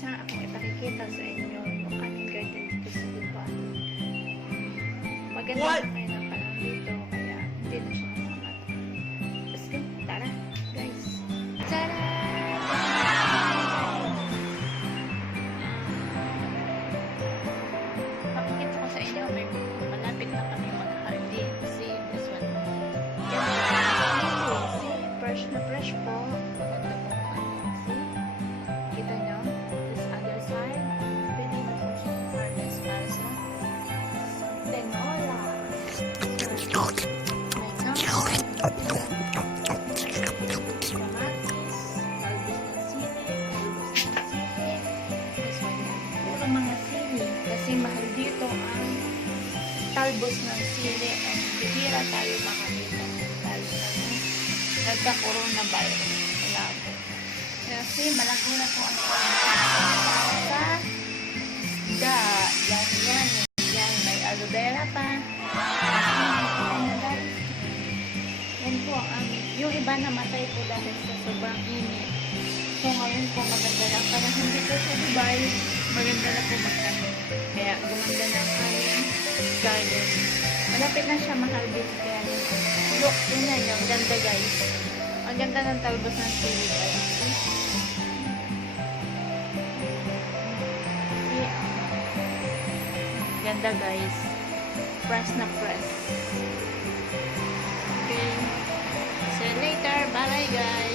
isa akong ipakikita sa inyo yung aming garden dito sa Dubai. Maganda na kayo ng panahon dito, kaya hindi na siya mamat. Let's go, tara guys. Tara! Pakikita ko sa inyo, may malapit na kami mag-hardy kasi this one. Fresh na fresh po. Maganda po ang see? Kita nyo? This other side. Pwede na po siya harvest para sa tenola. Puro mga sili. Kasi mahal dito ang talbos ng sili and bihira tayo makakita. Lalo na nagka-coronavirus. Wala po. Kasi malaki na po ang sa isda. Yan. Yan, may aloe vera pa. Yan po ang aming. Yung iba namatay po dahil sa sobrang init. So ngayon po maganda lang. Panahon dito sa Dubai, maganda na po magtanim. Kaya gumanda na ang aming garden. Malapit na siya ma-harvest kaya look, yun na yun. Ang ganda guys. Ang ganda ng talbos ng sili guys. Yeah. Ganda guys. Press na press. Okay. See you later. Bye guys.